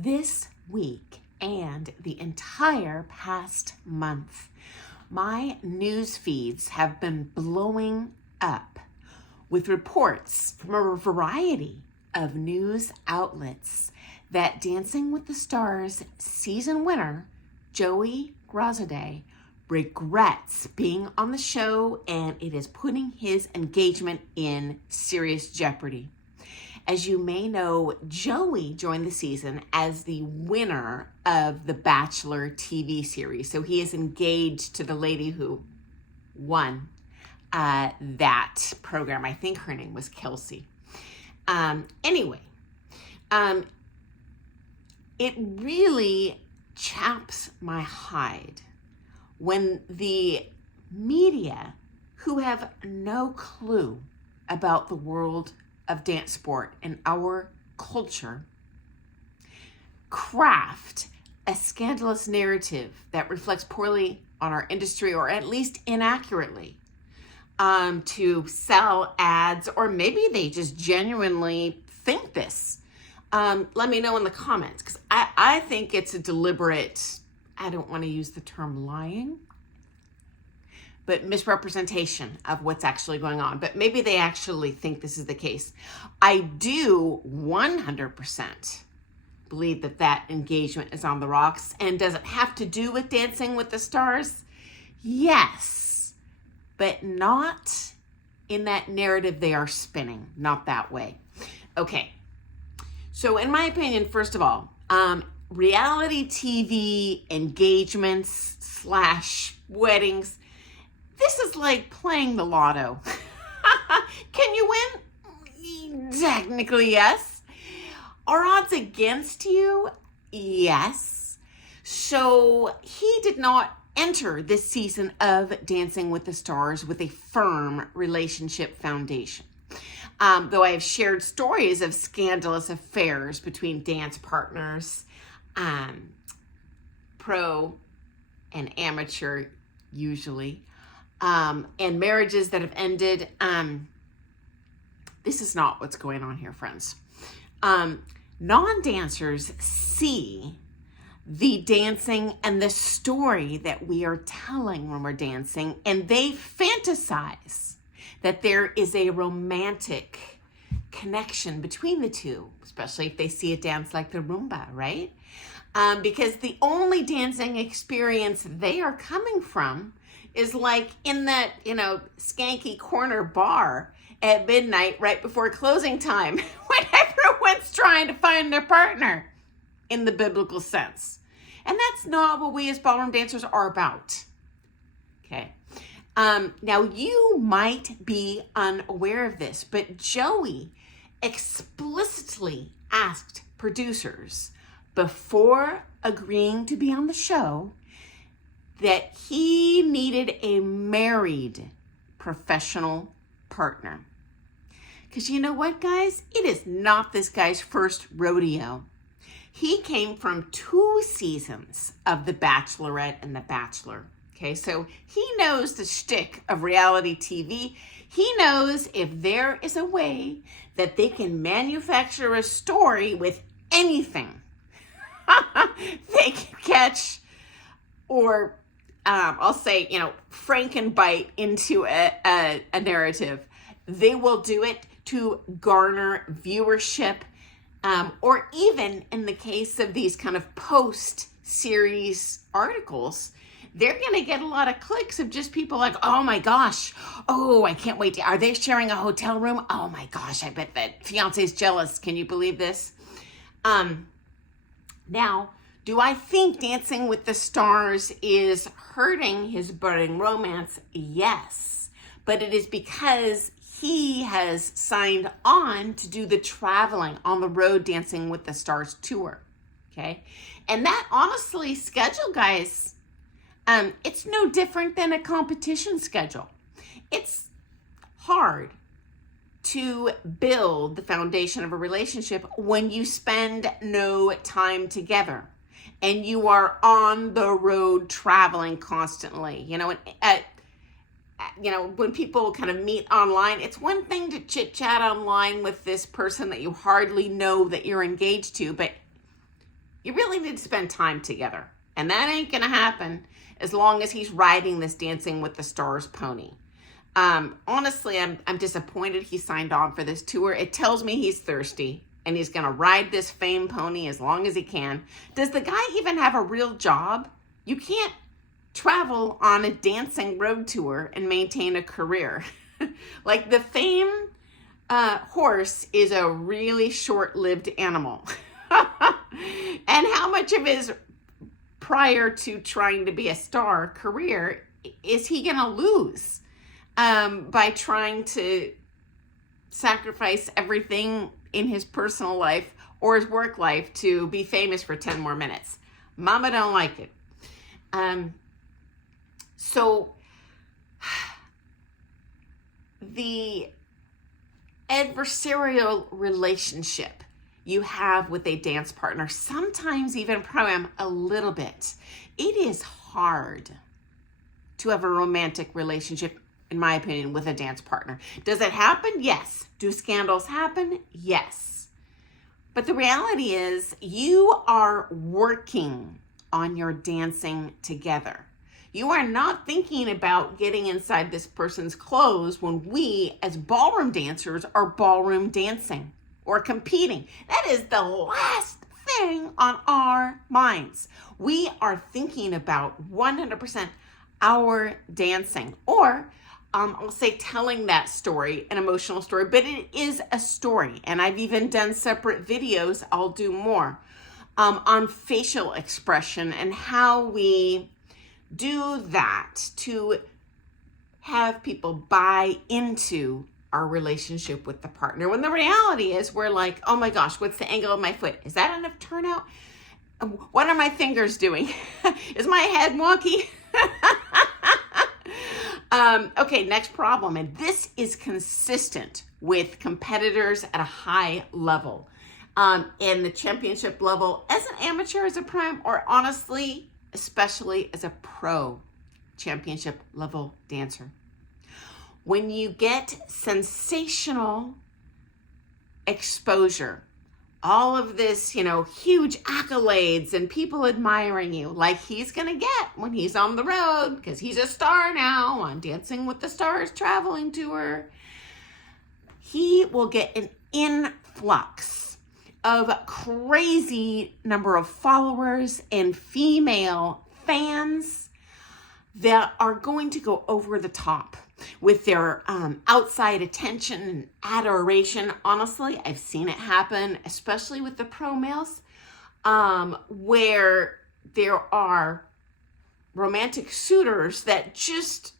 This week and the entire past month, my news feeds have been blowing up with reports from a variety of news outlets that Dancing with the Stars season winner, Joey Grossaday, regrets being on the show and it is putting his engagement in serious jeopardy. As you may know, Joey joined the season as the winner of the Bachelor TV series. So he is engaged to the lady who won that program. I think her name was Kelsey. Anyway, it really chaps my hide when the media, who have no clue about the world of dance sport and our culture, craft a scandalous narrative that reflects poorly on our industry, or at least inaccurately, to sell ads, or maybe they just genuinely think this. Let me know in the comments, because I think it's a deliberate, I don't want to use the term lying, but misrepresentation of what's actually going on. But maybe they actually think this is the case. I do 100% believe that that engagement is on the rocks. And does it have to do with Dancing with the Stars? Yes, but not in that narrative they are spinning, not that way. Okay, so in my opinion, first of all, reality TV engagements / weddings, this is like playing the lotto. Can you win? Technically, yes. Are odds against you? Yes. So he did not enter this season of Dancing with the Stars with a firm relationship foundation. Though I have shared stories of scandalous affairs between dance partners, pro and amateur usually, and marriages that have ended. This is not what's going on here, friends. Non-dancers see the dancing and the story that we are telling when we're dancing, and they fantasize that there is a romantic connection between the two, especially if they see a dance like the Rumba, right? Because the only dancing experience they are coming from is like in that, skanky corner bar at midnight right before closing time when everyone's trying to find their partner in the biblical sense. And that's not what we as ballroom dancers are about. Okay. Now you might be unaware of this, but Joey explicitly asked producers before agreeing to be on the show that he needed a married professional partner. Because you know what, guys? It is not this guy's first rodeo. He came from 2 seasons of The Bachelorette and The Bachelor. Okay, so he knows the shtick of reality TV. He knows if there is a way that they can manufacture a story with anything, they can catch, or I'll say, Frankenbite into a narrative. They will do it to garner viewership, or even in the case of these kind of post-series articles, they're going to get a lot of clicks of just people like, oh my gosh, oh, I can't wait. Are they sharing a hotel room? Oh my gosh, I bet that fiance's jealous. Can you believe this? Now, do I think Dancing with the Stars is hurting his budding romance? Yes, but it is because he has signed on to do the traveling on the road Dancing with the Stars tour, okay? And that honestly schedule, guys, it's no different than a competition schedule. It's hard to build the foundation of a relationship when you spend no time together and you are on the road traveling constantly. When people kind of meet online, it's one thing to chit chat online with this person that you hardly know that you're engaged to, but You really need to spend time together. And that ain't going to happen as long as he's riding this Dancing with the Stars pony. Honestly, I'm disappointed he signed on for this tour. It tells me he's thirsty and he's going to ride this fame pony as long as he can. Does the guy even have a real job? You can't travel on a dancing road tour and maintain a career. Like the fame horse is a really short-lived animal. And how much of his prior to trying to be a star career is he going to lose by trying to sacrifice everything in his personal life or his work life to be famous for 10 more minutes? Mama don't like it. So the adversarial relationship you have with a dance partner, sometimes even program a little bit. It is hard to have a romantic relationship, in my opinion, with a dance partner. Does it happen? Yes. Do scandals happen? Yes. But the reality is you are working on your dancing together. You are not thinking about getting inside this person's clothes when we, as ballroom dancers, are ballroom dancing or competing. That is the last thing on our minds. We are thinking about 100% our dancing, or I'll say telling that story, an emotional story, but it is a story. And I've even done separate videos, I'll do more, on facial expression and how we do that to have people buy into our relationship with the partner. When the reality is we're like, oh my gosh, what's the angle of my foot? Is that enough turnout? What are my fingers doing? Is my head wonky? Okay, next problem. And this is consistent with competitors at a high level. In the championship level, as an amateur, as a prime, or honestly, especially as a pro championship level dancer. When you get sensational exposure, all of this, huge accolades and people admiring you, like he's going to get when he's on the road, because he's a star now on Dancing with the Stars traveling tour, he will get an influx of crazy number of followers and female fans that are going to go over the top with their outside attention and adoration. Honestly, I've seen it happen, especially with the pro males, where there are romantic suitors that just,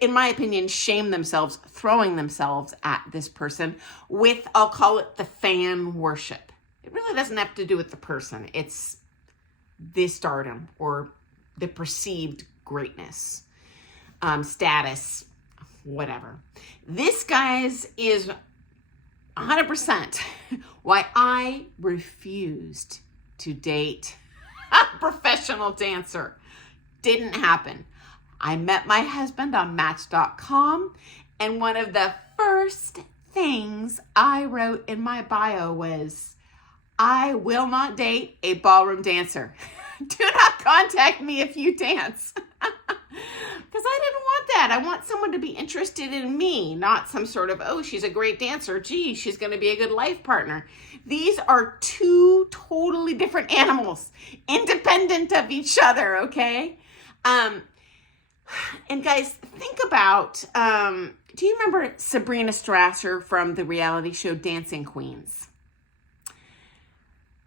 in my opinion, shame themselves, throwing themselves at this person with, I'll call it the fan worship. It really doesn't have to do with the person. It's the stardom or the perceived greatness, status, whatever. This, guys, is 100% why I refused to date a professional dancer. Didn't happen. I met my husband on Match.com, and one of the first things I wrote in my bio was, I will not date a ballroom dancer. Do not contact me if you dance. Because I didn't want that. I want someone to be interested in me, not some sort of, oh, she's a great dancer. Gee, she's going to be a good life partner. These are two totally different animals, independent of each other, okay? And guys, think about, do you remember Sabrina Strasser from the reality show Dancing Queens?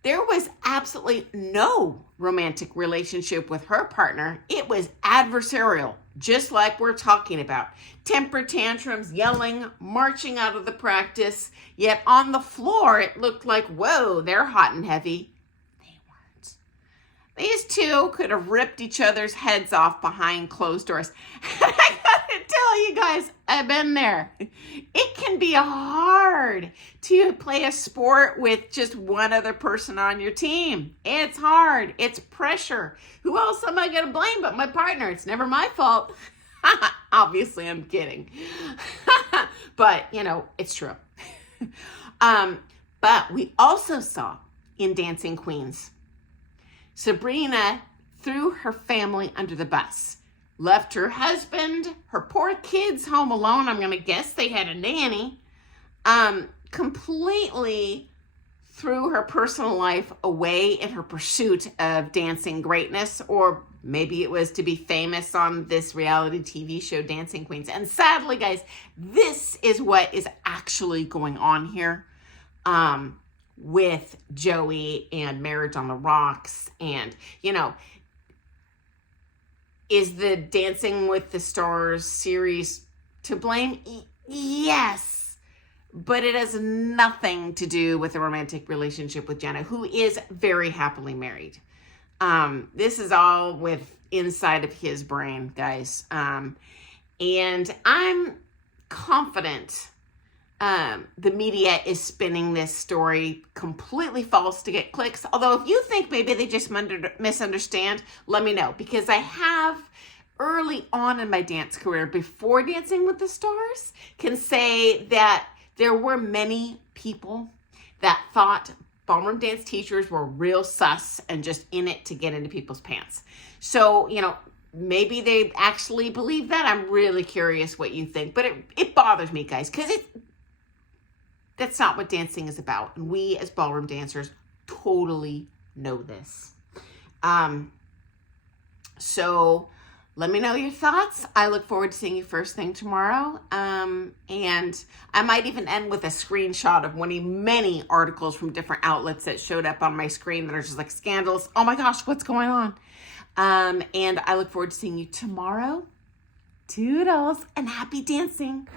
There was absolutely no romantic relationship with her partner. It was adversarial, just like we're talking about. Temper tantrums, yelling, marching out of the practice. Yet on the floor, it looked like, whoa, they're hot and heavy. They weren't. These two could have ripped each other's heads off behind closed doors. I gotta tell you guys, I've been there. It can be hard to play a sport with just one other person on your team. It's hard. It's pressure. Who else am I going to blame but my partner? It's never my fault. Obviously, I'm kidding. But, it's true. But we also saw in Dancing Queens Sabrina threw her family under the bus, left her husband, her poor kids home alone. I'm going to guess they had a nanny. Completely threw her personal life away in her pursuit of dancing greatness, or maybe it was to be famous on this reality TV show, Dancing Queens. And sadly, guys, this is what is actually going on here with Joey and Marriage on the Rocks. And, you know, is the Dancing with the Stars series to blame? Yes. But it has nothing to do with a romantic relationship with Jenna, who is very happily married. This is all with inside of his brain, guys. And I'm confident the media is spinning this story completely false to get clicks. Although if you think maybe they just misunderstand, let me know. Because I have, early on in my dance career, before Dancing with the Stars, can say that there were many people that thought ballroom dance teachers were real sus and just in it to get into people's pants. So, you know, maybe they actually believe that. I'm really curious what you think. But it bothers me, guys, because that's not what dancing is about. And we as ballroom dancers totally know this. So let me know your thoughts. I look forward to seeing you first thing tomorrow. And I might even end with a screenshot of many articles from different outlets that showed up on my screen that are just like scandals. Oh my gosh, what's going on? And I look forward to seeing you tomorrow. Toodles and happy dancing.